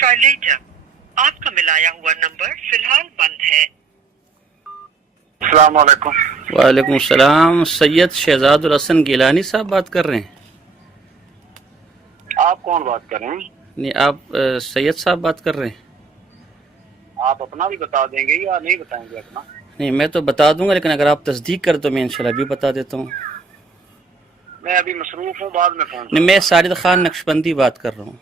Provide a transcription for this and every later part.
try later. آپ کا ملایا ہوا نمبر فی الحال بند ہے. السلام علیکم. وعلیکم السلام. سید شہزاد الحسن گیلانی صاحب بات کر رہے ہیں؟ آپ کون بات کر رہے ہیں؟ نہیں، آپ سید صاحب بات کر رہے ہیں؟ آپ اپنا بھی بتا دیں گے یا نہیں بتائیں گے اپنا؟ نہیں، میں تو بتا دوں گا، لیکن اگر آپ تصدیق کر تو میں انشاءاللہ بھی بتا دیتا ہوں. میں ابھی مصروف ہوں، بعد میں فون نہیں، میں ساجد خان نقشبندی بات کر رہا ہوں.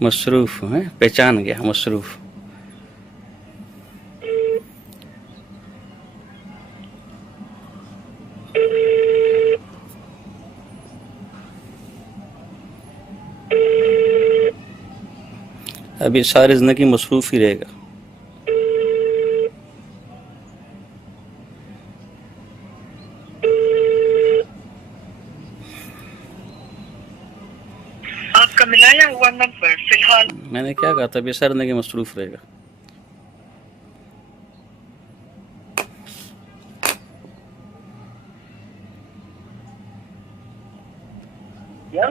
مصروف ہیں، پہچان گیا، مصروف. ابھی ساری زندگی مصروف ہی رہے گا. آپ کا ملایا ہوا نمبر فی الحال. میں نے کیا کہا تھا؟ ابھی ساری زندگی مصروف رہے گا.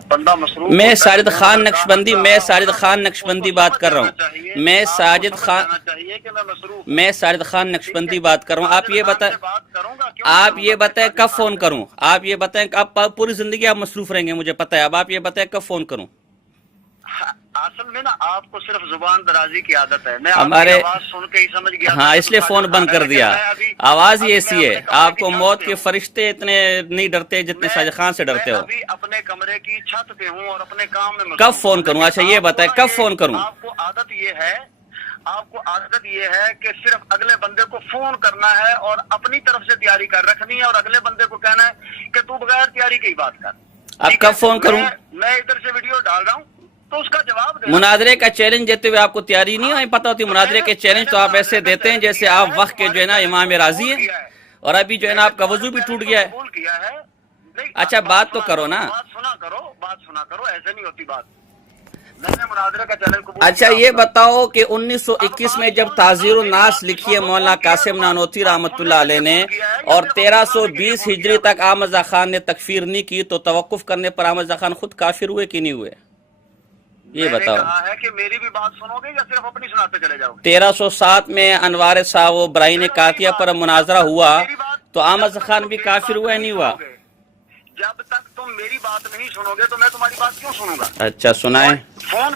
بندہ مصروف. میں ساجد خان نقشبندی بات کر رہا ہوں. میں ساجد خان نقشبندی بات کر رہا ہوں. آپ یہ بتائیں کب فون کروں؟ آپ یہ بتائیں کہ اب پوری زندگی آپ مصروف رہیں گے، مجھے پتہ ہے. اب آپ یہ بتائیں کب فون کروں؟ اصل میں نا آپ کو صرف زبان درازی کی عادت ہے. میں آپ کی ہمارے آواز سن کے ہی سمجھ گیا. ہاں، اس لیے فون بند کر دیا. آواز ہی ایسی ہے. آپ کو موت کے فرشتے اتنے نہیں ڈرتے جتنے ساجد خان سے ڈرتے ہو. میں ابھی اپنے کمرے کی چھت پہ ہوں اور اپنے کام میں کب فون کروں؟ اچھا یہ بتائیں کب فون کروں؟ آپ کو عادت یہ ہے کہ صرف اگلے بندے کو فون کرنا ہے اور اپنی طرف سے تیاری کر رکھنی ہے اور اگلے بندے کو کہنا ہے کہ تو بغیر تیاری کی بات کر. اب کب فون کروں؟ میں ادھر سے ویڈیو ڈال رہا ہوں تو اس کا جواب دے. مناظرے کا چیلنج دیتے ہوئے آپ کو تیاری نہیں ہے؟ پتہ ہوتی مناظرے کے چیلنج تو آپ ایسے دیتے ہیں جیسے آپ وقت کے جو ہے نا امام راضی ہیں، اور ابھی جو ہے نا آپ کا وضو بھی ٹوٹ گیا ہے. اچھا بات تو کرو نا. بات سنا کرو، ایسے نہیں ہوتی بات. میں نے مناظرے کا چیلنج قبول اچھا یہ بتاؤ کہ 1921 میں جب تعزیر الناس لکھی ہے مولانا قاسم نانوتوی رحمۃ اللہ علیہ نے، اور 1320 ہجری تک احمد رضا خان نے تکفیر نہیں کی، تو توقف کرنے پر احمد رضا خان خود کافر ہوئے کہ نہیں ہوئے؟ یہ بتاؤ. کہا ہے کہ میری بھی بات سنو گے یا صرف اپنی سناتے چلے جاؤ گے؟ 1307 میں انوار صاحب و براہین قاطیہ پر مناظرہ ہوا تو احمد رضا خان بھی کافر ہوا یا نہیں ہوا؟ جب تک تم میری بات نہیں سنو گے تو میں تمہاری بات کیوں سنوں گا؟ اچھا سنائیں. فون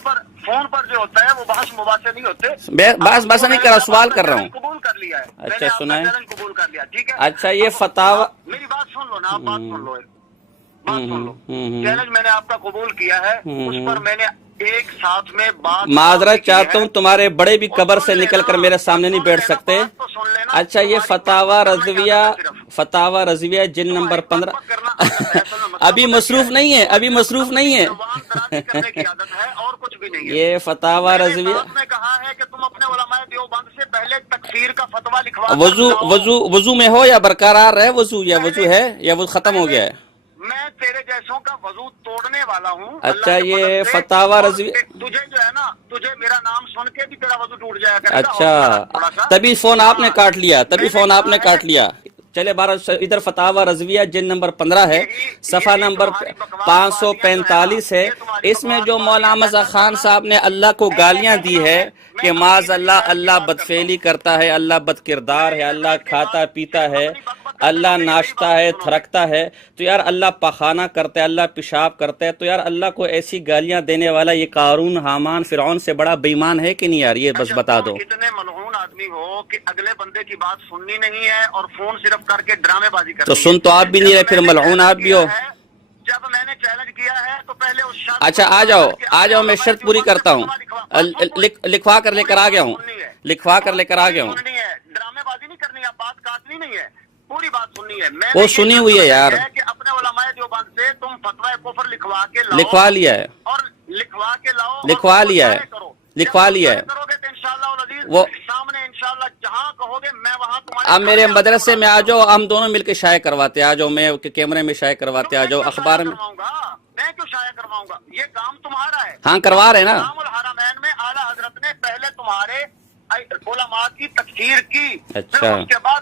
پر جو ہوتا ہے وہ بحث مباحثے نہیں ہوتے. بس نہیں کر رہا، سوال کر رہا ہوں. قبول کر لیا ہے. اچھا سنائیں. چیلنج قبول کر لیا، ٹھیک ہے. اچھا یہ فتاوی، میری بات سن لو نا، آپ بات سن لو. چیلنج میں نے آپ کا قبول کیا ہے، اس پر میں نے ایک ساتھ میں بات معذرت چاہتا ہوں، تمہارے بڑے بھی قبر سے نکل کر میرے سامنے نہیں بیٹھ سکتے. اچھا یہ فتاوی رضویہ جلد نمبر 15 ابھی مصروف نہیں ہے، اور کچھ بھی نہیں ہے. یہ فتاوی رضویہ میں کہا ہے کہ تم اپنے علماء دیوبند سے پہلے تکفیر کا فتویٰ لکھوا وضو میں ہو یا برقرار ہے وضو، یا وضو ہے یا وہ ختم ہو گیا ہے؟ میں تیرے جیسوں کا وضو توڑنے والا ہوں. اچھا یہ فتاوی رضویہ، تجھے جو ہے نا، تجھے میرا نام سن کے بھی تیرا وضو ٹوٹ جائے گا. اچھا تبھی فون آپ نے کاٹ لیا. چلے 12 ادھر فتاوی رضویہ جلد نمبر 15 ہے، صفحہ نمبر 545 ہے. اس میں جو مولانا احمد رضا خان صاحب نے اللہ کو گالیاں دی ہے کہ معاذ اللہ بدفعلی کرتا ہے، اللہ بد کردار ہے، اللہ کھاتا پیتا ہے، اللہ ناشتا ہے، تھرکتا ہے، تو یار اللہ پخانہ کرتا ہے، اللہ پیشاب کرتا ہے، تو یار اللہ کو ایسی گالیاں دینے والا یہ قارون، حامان، فرعون سے بڑا بے ایمان ہے کہ نہیں یار؟ یہ بس بتا دو. اتنے ملعون آدمی ہو کہ اگلے بندے کی بات سننی نہیں ہے اور فون صرف کر کے ڈرامے بازی کرنی ہے. تو سن تو آپ بھی نہیں رہے، پھر ملعون آپ بھی ہو. جب میں نے چیلنج کیا ہے تو پہلے اس شرط. اچھا آ جاؤ میں شرط پوری کرتا ہوں. لکھوا کر لے کر آ گیا ہوں. ڈرامے بازی نہیں کرنی ہے، بات کاٹنی نہیں ہے، پوری بات سننی ہے. وہ سنی ہوئی ہے یار. کہ اپنے علماء دیوبند سے تم فتوی کفر لکھوا کے لاؤ. لکھوا لیا ہے. اور لکھوا کے لاؤ. لکھوا لیا ہے. کرو گے تو انشاءاللہ العزیز وہ سامنے انشاءاللہ جہاں کہو گے میں وہاں تمہارے. اب میرے مدرسے میں آ جاؤ، ہم دونوں مل کے شائع کرواتے. آ جاؤ، میں کیمرے میں شائع کرواتے. آ جاؤ اخبار میں. میں کیوں شائع کرواؤں گا؟ یہ کام تمہارا ہے. ہاں کروا رہے نا. امام الحرمین میں اعلیٰ حضرت نے پہلے تمہارے علماء کی تکفیر کی. اچھا. اس کے بعد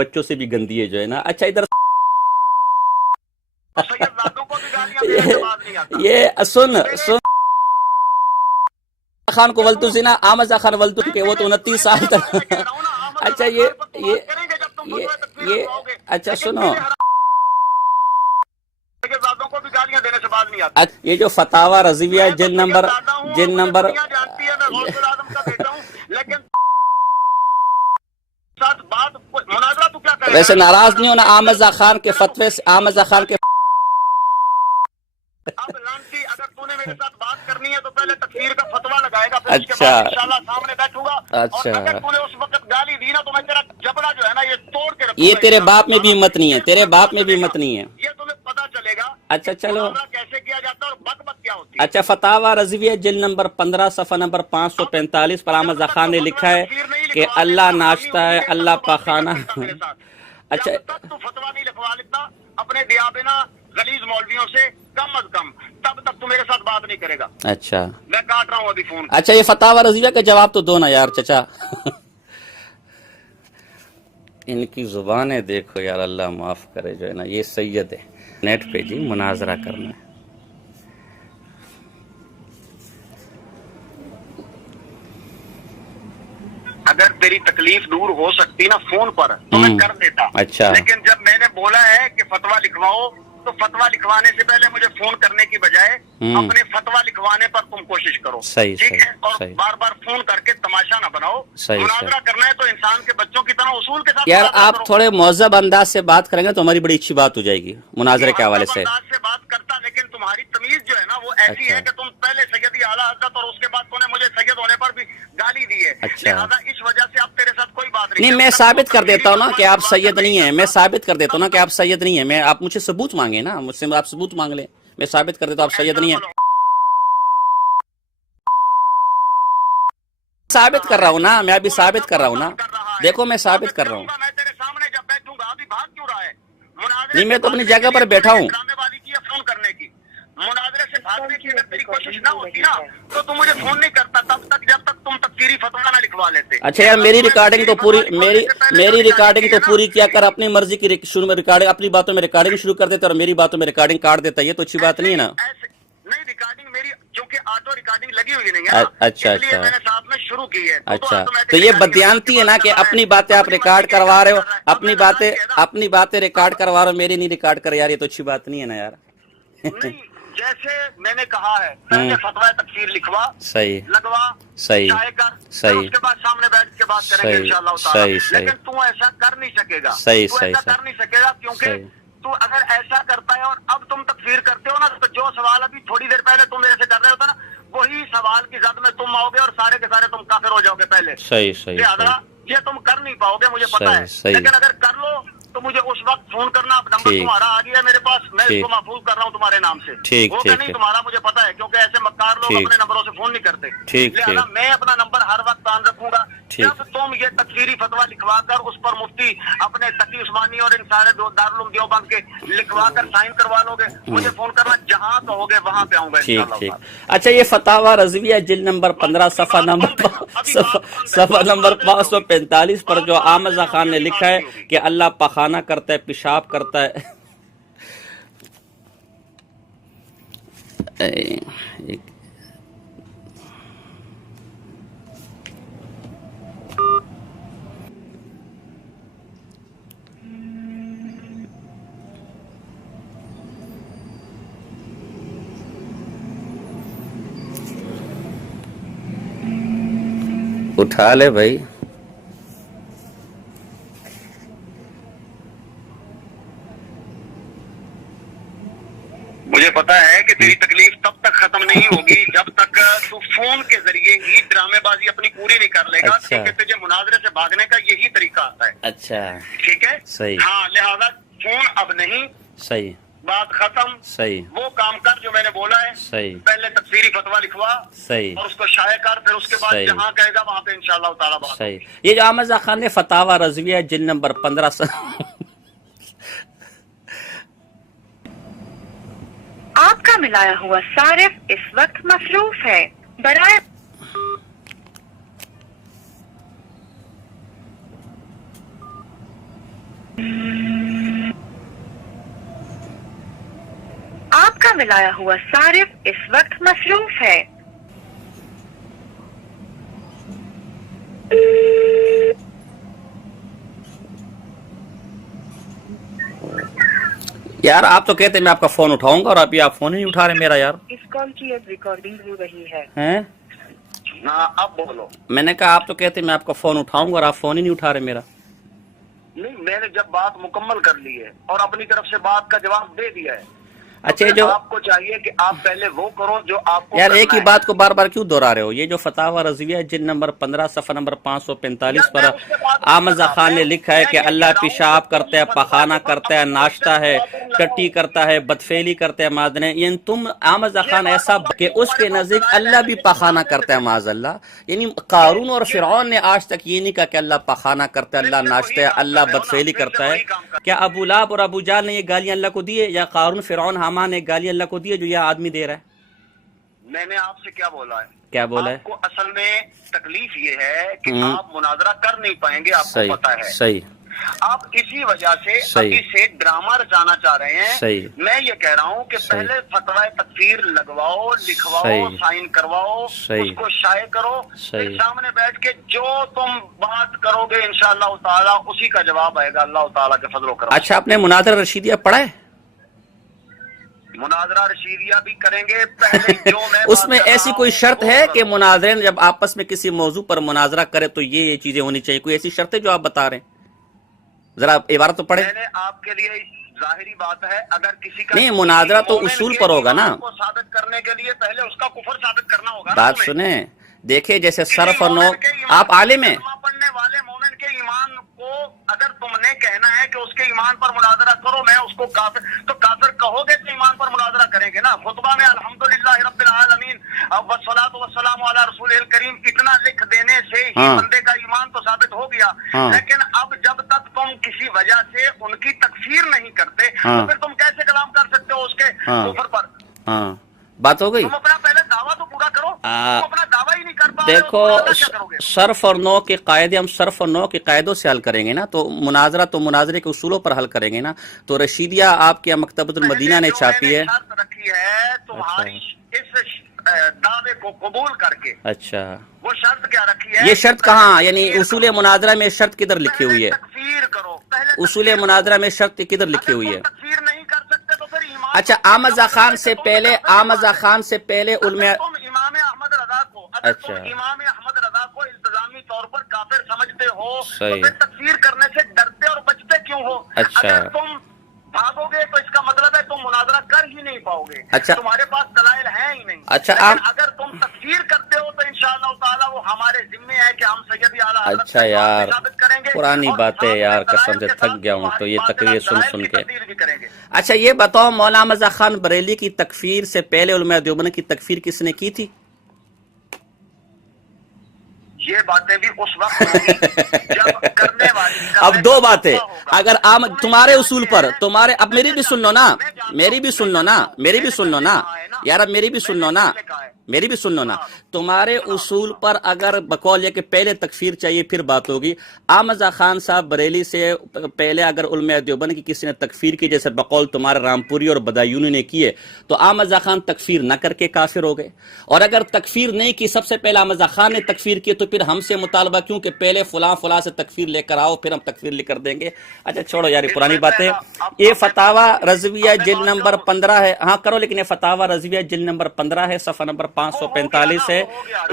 بچوں سے بھی گندی ہے جو ہے نا. اچھا ادھر سیدزادوں کو بھی گالیاں دینے سے باز نہیں آتا. یہ سن خان کو ولتو سے نا آمزہ خان ولتو کہ وہ تو 29 سال تک. اچھا یہ اچھا سنو سیدزادوں کو بھی گالیاں دینے سے باز نہیں آتا. یہ جو فتاوی رضویہ جن نمبر جانتی ہے میں غوث العظم کا بیٹا ہوں لیکن ساتھ بات مناظرہ تو کیا کرے. ویسے ناراض نہیں ہونا آمزہ خان کے فتوے سے. آمزہ خان کے اب لانسی اگر تو نے میرے ساتھ بات کرنی ہے تو پہلے تکفیر کا فتویٰ لگائے گا, پھر اس کے بعد انشاءاللہ سامنے بیٹھوں گا. اور اگر تو نے اس وقت گالی دی نا تو میں تیرا جبڑا جو ہے نا یہ توڑ کے رکھوں گا. یہ تیرے باپ میں بھی ہمت نہیں ہے, تیرے باپ میں بھی ہمت نہیں ہے. یہ تمہیں پتا چلے گا اچھا چلو کیسے کیا جاتا ہے اور بک بک کیا ہوتی ہے. اچھا فتاوی رضویہ جلد نمبر 15 صفحہ نمبر 545 پر آمزہ خان نے لکھا ہے کہ اللہ ناشتہ ہے اللہ پاخانہ. اچھا جب تک تو فتویٰ نہیں لکھوا لیتا اپنے دیابنا غلیظ مولویوں سے کم از کم تب تک تو میرے ساتھ بات نہیں کرے گا. اچھا میں کاٹ رہا ہوں ابھی فون. اچھا یہ فتاوی رضویہ کا جواب تو دو نا یار چچا. ان کی زبانیں دیکھو یار, اللہ معاف کرے جو ہے نا. یہ سید ہے نیٹ پہ جی مناظرہ کرنا ہے. اگر تیری تکلیف دور ہو سکتی نا فون پر تو میں کر دیتا. اچھا لیکن جب میں نے بولا ہے کہ فتویٰ لکھواؤ تو فتویٰ لکھوانے سے پہلے مجھے فون کرنے کی بجائے اپنے فتویٰ لکھوانے پر تم کوشش کرو. صحیح ٹھیک ہے, اور صحیح بار بار فون کر کے تماشا نہ بناؤ. صحیح مناظرہ کرنا ہے تو انسان کے بچوں کی طرح اصول کے ساتھ یار مناظرہ آپ کرو. تھوڑے مہذب انداز سے بات کریں گے تو ہماری بڑی اچھی بات ہو جائے گی مناظرے کے حوالے سے. انداز سے بات کرتا لیکن تمہاری تمیز جو ہے نا وہ ایسی ہے کہ تم پہلے سیدی اعلیٰ حضرت اور اس کے بعد تو نے مجھے سید ہونے پر بھی گالی دی ہے. لہذا اس وجہ سے اب تیرے ساتھ کوئی بات نہیں. نہیں میں ثابت کر دیتا ہوں نا کہ آپ سید نہیں ہیں. میں ثابت کر دیتا ہوں نا کہ آپ سید نہیں ہیں. میں آپ مجھ سے ثبوت مانگیں نا, مجھ سے آپ ثبوت مانگ لیں. میں ثابت کر دیتا ہوں آپ سید نہیں ہیں. ثابت کر رہا ہوں نا, میں ابھی ثابت کر رہا ہوں نا. دیکھو میں ثابت کر رہا ہوں. میں تیرے سامنے جب بیٹھوں گا ابھی بھاگ کیوں رہا ہے. نہیں میں تو اپنی جگہ پر بیٹھا ہوں. ڈرامے بازی کی ہے فون کرنے کی. مناظرے سے بھاگنے کی اگر تیری کوشش نہ ہوتی نا تو تم مجھے فون نہیں کرتا تب تک جب تک تم تکفیری فتویٰ نہ لکھوا لیتے. اچھا یار میری ریکارڈنگ تو پوری میری ریکارڈنگ تو پوری کیا کر اپنی مرضی کی شروع میں ریکارڈنگ اپنی باتوں میں ریکارڈنگ شروع کر دیتا اور میری باتوں میں ریکارڈنگ کاٹ دیتا. یہ تو اچھی بات نہیں ہے نا. نہیں ریکارڈنگ میری کیونکہ آٹو ریکارڈنگ لگی ہوئی نہیں ہے. اچھا اس لیے میں نے ساتھ میں شروع کی ہے. اچھا تو یہ بدیانتی ہے نا کہ اپنی باتیں آپ ریکارڈ کروا رہے ہو, اپنی باتیں ریکارڈ کروا رہے ہو, میری نہیں ریکارڈ کر یار. یہ تو اچھی بات نہیں ہے نا یار. نہیں جیسے میں نے کہا ہے پہلے فتویٰ تکفیر لکھوا, صحیح لگوا, صحیح شائع کر, صحیح اس کے بعد سامنے بیٹھ کے بات کریں گے انشاءاللہ تعالی. لیکن تو ایسا کر نہیں سکے گا. صحیح تو ایسا کر نہیں سکے گا کیونکہ تو اگر ایسا کرتا ہے اور اب تم تکفیر کرتے ہو نا تو جو سوال ابھی تھوڑی دیر پہلے تم میرے سے کر رہے ہوتا نا وہی سوال کی زد میں تم آؤ گے اور سارے کے سارے تم کافر ہو جاؤ گے پہلے. لہذا یہ تم کر نہیں پاؤ گے مجھے پتا ہے. لیکن اگر کر لو تو مجھے اس وقت فون کرنا. نمبر تمہارا آ گیا ہے میرے پاس, میں اس کو محفوظ کر رہا ہوں تمہارے نام سے. وہ کہ نہیں تمہارا مجھے پتا ہے کیونکہ ایسے مکار لوگ اپنے نمبروں سے فون نہیں کرتے. لہذا میں اپنا نمبر ہر وقت کام رکھوں گا. جب تم یہ تکفیری فتویٰ لکھوا کر اس پر مفتی اپنے تقی عثمانی اور ان سارے دارالعلوم دیوبند کے لکھوا کر سائن کروا لو گے مجھے فون کرنا. جہاں کہو گے وہاں پہ آؤں گا انشاءاللہ. اچھا یہ فتاوی رضویہ جلد نمبر 15 صفحہ نمبر 545 پر جو آمزہ خان نے لکھا ہے کہ اللہ پخانہ کرتا ہے, پیشاب کرتا ہے. اٹھا لے بھائی. مجھے پتا ہے کہ تیری تکلیف تب تک ختم نہیں ہوگی جب تک تو فون کے ذریعے ہی ڈرامے بازی اپنی پوری نہیں کر لے گا. کیونکہ تجھے مناظرے سے بھاگنے کا یہی طریقہ آتا ہے. اچھا ٹھیک ہے صحیح. ہاں لہذا فون اب نہیں. صحیح بات ختم. صحیح وہ کام کر جو میں نے بولا ہے. صحیح پہلے تکفیری فتویٰ لکھوا صحیح اور اس کو شائع کر, پھر اس کے بعد جہاں کہے گا وہاں پہ انشاءاللہ تعالی بات. صحیح. یہ جو آمزہ خان نے فتاوی رضویہ جلد نمبر 15 آپ کا ملایا ہوا صارف اس وقت مصروف ہے. برائے آپ کا ملایا ہوا صارف اس وقت مصروف ہے. یار آپ تو کہتے ہیں میں آپ کا فون اٹھاؤں گا اور ابھی آپ فون ہی نہیں اٹھا رہے میرا یار. اس کال کی اب ریکارڈنگ ہو رہی ہے. ہیں ہاں اب بولو. میں نے کہا آپ تو کہتے ہیں میں آپ کا فون اٹھاؤں گا اور آپ فون ہی نہیں اٹھا رہے میرا. نہیں میں نے جب بات مکمل کر لی ہے اور اپنی طرف سے بات کا جواب دے دیا ہے. اچھا جو آپ کو چاہیے کہ آپ پہلے وہ کرو جو آپ کو یار ایک ہی کرنا ہے. بات کو بار بار کیوں دہرا رہے ہو؟ یہ جو فتاوی رضویہ جلد نمبر 15 صفحہ نمبر 545 پر احمد خان نے لکھا ہے کہ اللہ پیشاب کرتا ہے، پخانہ کرتا ہے، ناشتا ہے، ٹٹی کرتا ہے، بدفعلی کرتا ہے، معذنے. یعنی تم احمد خان ایسا کہ اس کے نزدیک اللہ بھی پخانہ کرتا ہے معاذ اللہ. یعنی قارون اور فرعون نے آج تک یہ نہیں کہا کہ اللہ پخانہ کرتا ہے، اللہ ناشتا ہے، اللہ بدفعلی کرتا ہے. کیا ابو لہب اور ابو جہل نے یہ گالیاں اللہ کو دی ہے، یا قارون فرعون حامان نے گالیاں اللہ کو دی ہے جو یہ آدمی دے رہا ہے؟ میں نے آپ سے کیا بولا ہے؟ کیا بولا ہے؟ آپ کو اصل میں تکلیف یہ ہے کہ آپ مناظرہ کر نہیں پائیں گے. آپ کو پتا ہے صحیح. آپ اسی وجہ سے ابھی سے ڈرامہ رچانا چاہ رہے ہیں. صحیح. میں یہ کہہ رہا ہوں کہ پہلے فتوی تکفیر لگواؤ، لکھواؤ، سائن کرواؤ، اس کو شائع کرو، پھر سامنے بیٹھ کے جو تم بات کرو گے انشاءاللہ تعالیٰ اسی کا جواب آئے گا اللہ تعالیٰ کے فضل و کرم. اچھا آپ نے مناظرہ رشیدیہ پڑھا ہے؟ مناظرہ رشیدیہ بھی کریں گے. پہلے جو میں اس میں ایسی کوئی شرط ہے کہ مناظرین جب آپس میں کسی موضوع پر مناظرہ کرے تو یہ چیزیں ہونی چاہیے؟ کوئی ایسی شرط ہے جو آپ بتا رہے ہیں؟ ذرا عبارت تو پڑھیں. میں نے آپ کے لیے ظاہری بات ہے اگر کسی کا نہیں مناظرہ تو اصول پر ہوگا نا. کو ثابت کرنے کے لیے پہلے اس کا کفر ثابت کرنا ہوگا. بات سنیں، دیکھیں جیسے صرف اور نو. آپ عالم ہیں؟ پڑھنے والے مومن کے ایمان کو اگر تم نے کہنا ہے کہ اس کے ایمان پر مناظرہ کرو، میں اس کو کافر تو کافر کہو گے تو ایمان پر مناظرہ کریں گے نا. خطبہ میں الحمدللہ رب العالمین والصلاۃ والسلام علی رسول الکریم اتنا لکھ دینے سے ہی بندے کا ایمان تو ثابت ہو گیا. لیکن اب جب تک تم کسی وجہ سے ان کی تکفیر نہیں کرتے تو پھر تم کیسے کلام کر سکتے ہو اس کے کفر پر؟ ہاں بات ہو گئی. تم اپنا پہلے دعویٰ تو پورا کرو. تم اپنا دعویٰ ہی نہیں کر پا رہے. دیکھو صرف اور نو کے قاعدے ہم صرف اور نو کے قاعدوں سے حل کریں گے نا، تو مناظرہ تو مناظرے کے اصولوں پر حل کریں گے نا. تو رشیدیہ آپ کے مکتبۃ المدینہ نے چھاپی ہے. شرط رکھی ہے تمہاری اس دعوے کو قبول کر کے. اچھا وہ شرط کیا رکھی ہے؟ یہ شرط کہاں؟ یعنی اصول مناظرہ میں شرط کدھر لکھی ہوئی ہے؟ تکفیر کرو پہلے. اصول مناظرہ میں شرط کدھر لکھی ہوئی ہے؟ تکفیر نہیں کر سکتے تو پھر ایمان. اچھا احمد خان سے پہلے علماء تم امام احمد رضا کو اگر تم امام احمد رضا کو التزامی طور پر کافر سمجھتے ہو تو پھر تکفیر کرنے سے ڈرتے اور بچتے کیوں ہو؟ اگر تم بھاگو گے تو اس کا مطلب ہے تم مناظرہ کر ہی نہیں پاؤ گے. تمہارے پاس دلائل ہیں ہی نہیں. اچھا اگر تم تکفیر کرتے ہو تو انشاءاللہ تعالیٰ وہ ہمارے ذمے ہے کہ ہم سیدی اعلیٰ حضرت اچھا یار ثابت کریں گے. پرانی باتیں یار قسم سے تھک گیا ہوں تو یہ تقریر سن کے. اچھا یہ بتاؤ مولانا احمد خان بریلی کی تکفیر سے پہلے علماء دیوبند کی تکفیر کس نے کی تھی؟ یہ باتیں بھی اس وقت ہوگی جب کرنے والی. اب دو باتیں اگر تمہارے اصول پر تمہارے اب میری بھی سن لو نا یار اب میری بھی سن لو نا تمہارے اصول پر اگر بقول یہ کہ پہلے تکفیر چاہیے پھر بات ہوگی. احمد خان صاحب بریلی سے پہلے اگر علماء دیوبند کی کسی نے تکفیر کی جیسے بقول تمہارے رامپوری اور بدایونی نے کیے تو احمد خان تکفیر نہ کر کے کافر ہو گئے. اور اگر تکفیر نہیں کی سب سے پہلے احمد خان نے تکفیر کی تو پھر ہم سے مطالبہ کیوں کہ پہلے فلاں سے تکفیر لے کر آؤ پھر ہم تکفیر لے کر دیں گے. اچھا چھوڑو یار پرانی باتیں. یہ فتاوی رضویہ جلد نمبر 15 ہے. ہاں کرو لیکن یہ فتاوی رضویہ جلد نمبر 15 ہے صفحہ نمبر 545 ہے.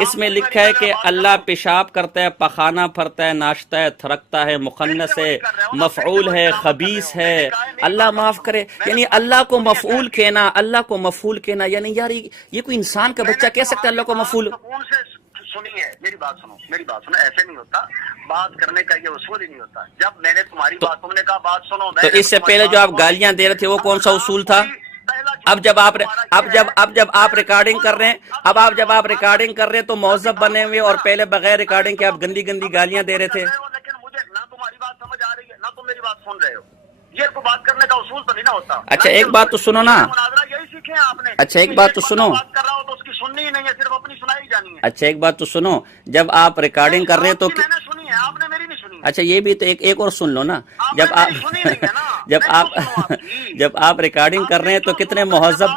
اس میں لکھا ہے کہ اللہ پیشاب کرتا ہے، پخانہ پھرتا ہے، ناشتا ہے، تھرکتا ہے، مخنث ہے، مفعول ہے، خبیث ہے. اللہ معاف کرے یعنی اللہ کو مفعول کہنا یعنی یار یہ کوئی انسان کا بچہ کہہ سکتا ہے اللہ کو مفعول؟ سنیے میری بات سنو ایسے نہیں ہوتا. بات کرنے کا یہ اصول ہی نہیں ہوتا. جب میں نے تمہاری بات تم نے کہا بات سنو تو اس سے پہلے جو آپ گالیاں دے رہے تھے وہ کون سا اصول تھا؟ اب جب آپ ریکارڈنگ کر رہے ہیں تو موظف بنے ہوئے اور پہلے بغیر ریکارڈنگ کے آپ گندی گالیاں دے رہے تھے. لیکن مجھے نہ تمہاری بات سمجھ آ رہی ہے نہ تم میری بات سن رہے ہو. یہ کو بات کرنے کا اصول تو نہیں نہ ہوتا. اچھا ایک بات تو سنو نا. یہی سیکھے آپ نے. اچھا ایک بات تو سنو. بات کر رہا ہو تو اس کی سننی ہی نہیں ہے صرف اپنی سنائی جانی ہے. اچھا ایک بات تو سنو جب آپ ریکارڈنگ کر رہے ہیں تو میں نے سنی ہے آپ نے میری نہیں سنی ہے. اچھا یہ بھی تو ایک اور سن لو نا، جب آپ جب آپ ریکارڈنگ کر رہے ہیں تو کتنے مہذب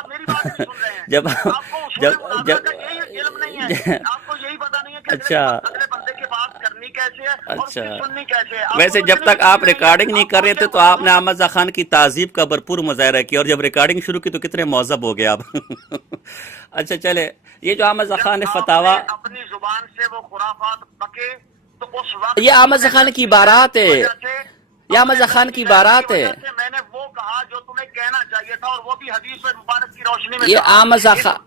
جب اچھا اچھا ویسے جب تک آپ ریکارڈنگ نہیں کر رہے تھے تو آپ نے احمد رضا خان کی تہذیب کا بھرپور مظاہرہ کیا، اور جب ریکارڈنگ شروع کی تو کتنے مہذب ہو گئے آپ اچھا چلے، یہ جو احمد رضا خان نے فتاوا، اپنی زبان سے وہ خرافات بکے تو اس وقت یہ احمد رضا خان کی بارات ہے، یہ احمد رضا خان کی بارات ہے، میں نے وہ کہا جو تمہیں کہنا چاہیے تھا، اور وہ بھی حدیث مبارک کی روشنی میں یہ احمد رضا خان،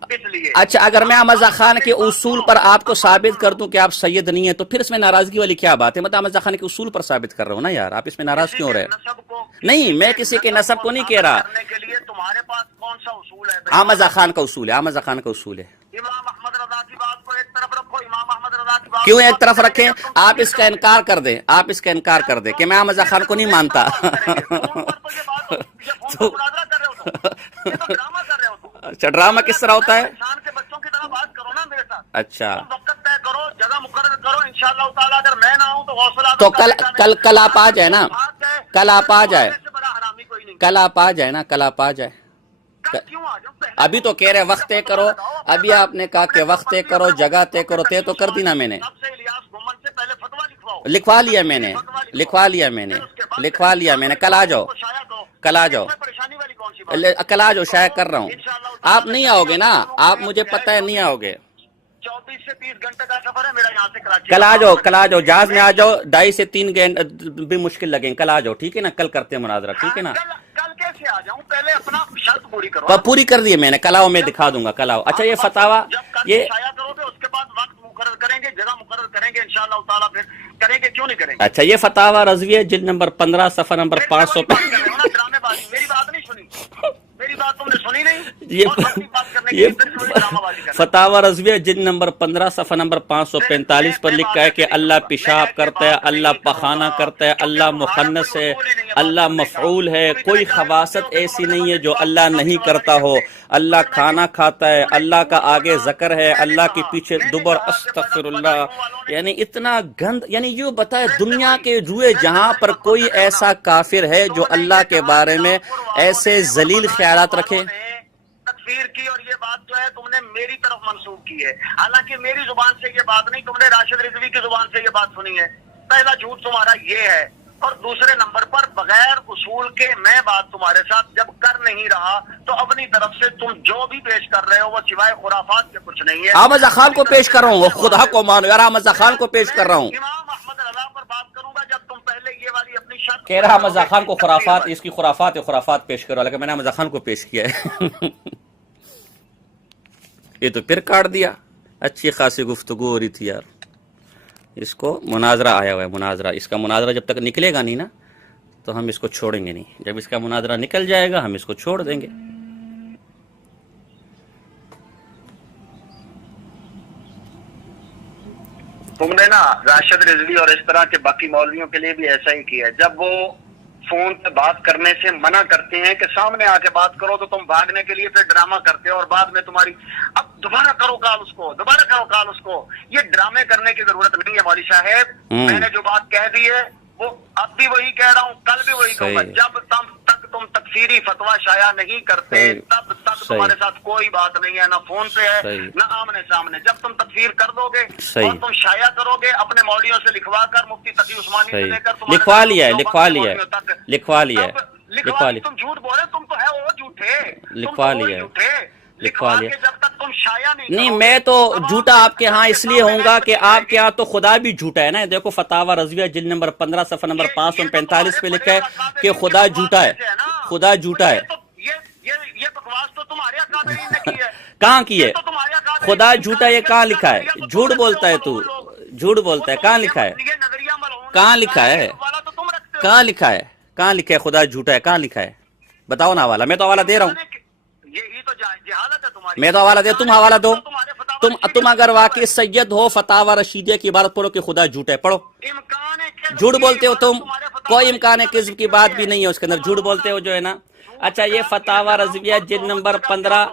اچھا اگر میں احمد رضا خان کے اصول پر آپ کو ثابت کر دوں کہ آپ سید نہیں ہیں تو پھر اس میں ناراضگی والی کیا بات ہے؟ میں احمد رضا خان کے اصول پر ثابت کر رہا ہوں نا یار، آپ اس میں ناراض کیوں ہو رہے ہیں؟ نہیں میں کسی کے نسب کو نہیں کہہ رہا، تمہارے پاس کون سا اصول ہے؟ احمد رضا خان کا اصول ہے، احمد رضا خان کا اصول ہے۔ امام احمد رضا کی بات کو ایک طرف رکھو، امام احمد رضا کی بات کیوں ایک طرف رکھیں؟ آپ اس کا انکار کر دیں، آپ اس کا انکار کر دیں کہ میں احمد رضا خان کو نہیں مانتا اچھا ڈرامہ کس طرح ہوتا ہے؟ کے بچوں کی طرح بات کرو نا میرے ساتھ، اچھا وقت طے کرو، جگہ مقرر کرو، انشاءاللہ تعالی اگر میں نہ ہوں تو حوصلہ تو کل آپ آ جائے نا، کل آپ آ جائے، کل آپ آ جائے نا، کل آپ آ جائے، ابھی تو کہہ رہے وقت طے کرو، ابھی آپ نے کہا کہ وقت طے کرو، جگہ طے کرو، طے تو کر دی نا میں نے، لکھوا لیا میں نے، لکھوا لیا میں نے، لکھوا لیا میں نے، کل آ جاؤ، کل آ جاؤ، کل آ جاؤ، شائع کر رہا ہوں، آپ نہیں آؤ گے نا، آپ مجھے پتہ ہے نہیں آؤ گے، 24 سے 30 گھنٹے کا سفر ہے میرا یہاں سے کراچی، کل آ جاؤ، کل آ جاؤ، جہاز میں آ جاؤ، 2.5 سے 3 گھنٹے بھی مشکل لگیں، کل آ جاؤ، ٹھیک ہے نا، کل کرتے ہیں مناظرہ، ٹھیک ہے نا، کل کیسے آ جاؤں؟ پہلے اپنا شرط پوری کرو، پوری کر دی میں نے، کل آؤ میں دکھا دوں گا، کل آؤ۔ اچھا یہ فتاوا، یہ کرو گے اس کے بعد وقت مقرر کریں گے، جگہ مقرر کریں گے انشاءاللہ تعالی، پھر کریں گے، کیوں نہیں کریں گے؟ اچھا یہ فتاوا رضویہ جلد نمبر 15 صفحہ نمبر 500 ڈرامے بازی، میری بات نہیں سنی، میری بات تم نے سنی نہیں، یہ فتاوا رضویہ جلد نمبر 15 صفحہ نمبر 545 پر لکھا ہے کہ اللہ پیشاب کرتا ہے، اللہ پخانہ کرتا ہے، اللہ مخنث ہے، اللہ مفعول ہے، کوئی خباثت ایسی نہیں ہے جو اللہ نہیں کرتا ہو، اللہ کھانا کھاتا ہے، اللہ کا آگے ذکر ہے، اللہ کے پیچھے دبر، استغفر اللہ، یعنی اتنا گند، یعنی یہ بتائے دنیا کے روئے جہاں پر کوئی ایسا کافر ہے جو اللہ کے بارے میں ایسے ذلیل خیالات رکھے؟ تکفیر کی، اور یہ بات جو ہے تم نے میری طرف منسوخ کی ہے، حالانکہ میری زبان سے یہ بات نہیں، تم نے راشد رضوی کی زبان سے یہ بات سنی ہے۔ پہلا جھوٹ تمہارا یہ ہے، اور دوسرے نمبر پر بغیر اصول کے میں بات تمہارے ساتھ جب کر نہیں رہا تو اپنی طرف سے تم جو بھی پیش کر رہے ہو وہ سوائے خرافات کے کچھ نہیں ہے۔ احمد رضا خان کو پیش کر رہا ہوں، خدا کو مانو یار، احمد رضا خان کو پیش کر رہا ہوں، امام احمد رضا پر بات کروں گا جب تم پہلے یہ والی اپنی شرط کہہ رہا احمد رضا خان کو خرافات، اس کی خرافات ہے، خرافات پیش کرو، لیکن میں نے احمد رضا خان کو پیش کیا ہے یہ تو پھر کاٹ دیا، اچھی خاصی گفتگو ہو رہی تھی یار، اس کو مناظرہ آیا ہوا ہے، مناظرہ، اس کا مناظرہ جب تک نکلے گا نہیں نا تو ہم اس کو چھوڑیں گے نہیں، جب اس کا مناظرہ نکل جائے گا ہم اس کو چھوڑ دیں گے۔ تم نے نا راشد رضوی اور اس طرح کے باقی مولویوں کے لیے بھی ایسا ہی کیا ہے، جب وہ فون پہ بات کرنے سے منع کرتے ہیں کہ سامنے آ کے بات کرو تو تم بھاگنے کے لیے پھر ڈرامہ کرتے ہو، اور بعد میں تمہاری اب دوبارہ کرو کال اس کو، دوبارہ کرو کال اس کو، یہ ڈرامے کرنے کی ضرورت نہیں ہے مولوی صاحب، میں نے جو بات کہہ دی ہے وہ اب بھی وہی کہہ رہا ہوں، کل بھی وہی کہوں گا، جب تک تم تکفیری فتویٰ شائع نہیں کرتے تب تک تمہارے ساتھ کوئی بات نہیں ہے، نہ فون پہ ہے نہ آمنے سامنے، جب تم تکفیر کر دو گے اور تم شائع کرو گے اپنے مولویوں سے لکھوا کر، مفتی تقی عثمانی سے لے کر لکھوا لیا ہے، لکھوا لیا ہے، لکھوا لیا ہے، لکھوا لیا، تم جھوٹ بولے، تم تو ہے وہ جھوٹے، لکھوا لیا ہے، لکھوا لیا، جب تک تم شائع نہیں میں تو جھوٹا آپ کے ہاں اس لیے ہوں گا کہ آپ کے ہاں تو خدا بھی جھوٹا ہے نا، دیکھو فتاوا رضویہ جلد نمبر 15 صفحہ نمبر 545 پہ لکھا ہے کہ خدا جھوٹا ہے، خدا جھوٹا ہے، یہ بکواس تو تمہارے اکابرین نے کی ہے، کہاں کی ہے؟ خدا جھوٹا یہ کہاں لکھا ہے؟ جھوٹ بولتا ہے تو، جھوٹ بولتا ہے، کہاں لکھا ہے؟ کہاں لکھا ہے؟ کہاں لکھا ہے؟ کہاں لکھا ہے خدا جھوٹا ہے؟ کہاں لکھا ہے؟ بتاؤ نا حوالہ، میں تو حوالہ دے رہا ہوں، میں تو حوالہ دے، تم حوالہ دو، تم اگر واقعی سید ہو فتاوا رشیدیہ کی عبارت پڑھو کہ خدا جھوٹا ہے، پڑھو، جھوٹ بولتے ہو تم، کوئی امکان کذب کی بات بھی نہیں ہے اس کے اندر، جھوٹ بولتے ہو جو ہے نا۔ اچھا یہ فتاوا رضویہ جلد نمبر 15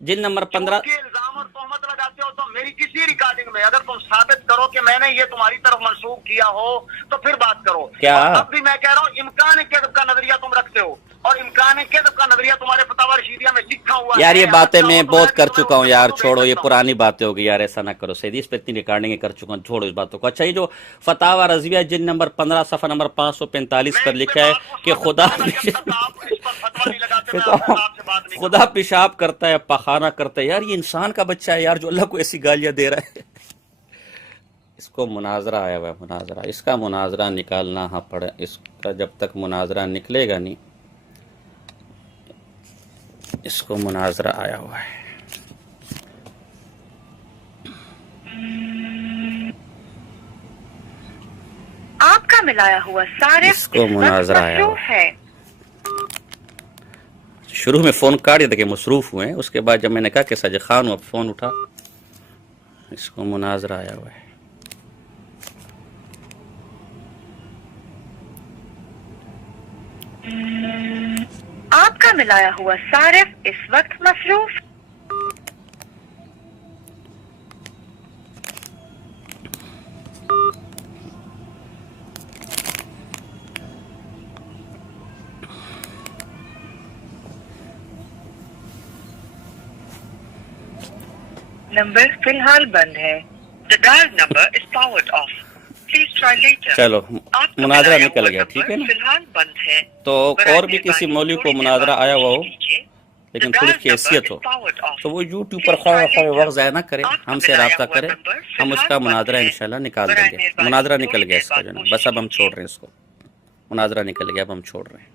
الزام اور تہمت لگاتے ہو تو میری کسی ریکارڈنگ میں اگر تم ثابت کرو کہ میں نے یہ تمہاری طرف منسوخ کیا ہو تو پھر بات کرو. کیا اب بھی میں کہہ رہا ہوں امکان کذب کا نظریہ تم رکھتے ہو اور امکان کذب کا نظریہ تمہارے فتاوی رشیدیہ میں لکھا ہوا ہے. یار یہ باتیں میں بہت کر چکا ہوں یار, چھوڑو یہ پرانی باتیں ہوگی یار, ایسا نہ کرو سیدھی, اس پہ اتنی ریکارڈنگیں کر چکا ہوں, چھوڑو اس باتوں کو. اچھا یہ جو فتاوی رضویہ جلد نمبر 15 صفحہ نمبر 545 پر لکھا ہے کہ خدا پیشاب کرتا ہے, پخانہ کرتا ہے, یار یہ انسان کا بچہ ہے یار جو اللہ کو ایسی گالیاں دے رہا ہے. اس کو مناظرہ آیا ہوا ہے, مناظرہ, اس کا مناظرہ نکالنا ہاں پڑے, اس کا جب تک مناظرہ نکلے گا نہیں, اس کو مناظرہ آیا ہوا ہے. آپ کا ملایا ہوا صارف اس کو مناظرہ آیا ہوا ہے. شروع میں فون کاٹ دیا تھا کہ مصروف ہوئے ہیں, اس کے بعد جب میں نے کہا کہ ساجد خان ہوں, اب فون اٹھا, اس کو مناظرہ آیا ہوا ہے. آپ کا ملایا ہوا صارف اس وقت مصروف. نمبر فی الحال بند ہے. The dialed number is powered off. Please try later. چلو آپ کا مناظرہ ملایا نکل ہوا گیا, ٹھیک ہے نمبر نا. فی الحال بند ہے. تو اور بھی کسی مولوی کو مناظرہ آیا ہوا ہو لیکن تھوڑی سی حیثیت ہو تو وہ یوٹیوب پر خواہ وقت ضائع نہ کرے, ہم سے رابطہ کرے, ہم اس کا مناظرہ انشاءاللہ نکال دیں گے. مناظرہ نکل گیا اس کا جو نا, بس اب ہم چھوڑ رہے ہیں اس کو, مناظرہ نکل گیا, اب ہم چھوڑ رہے ہیں.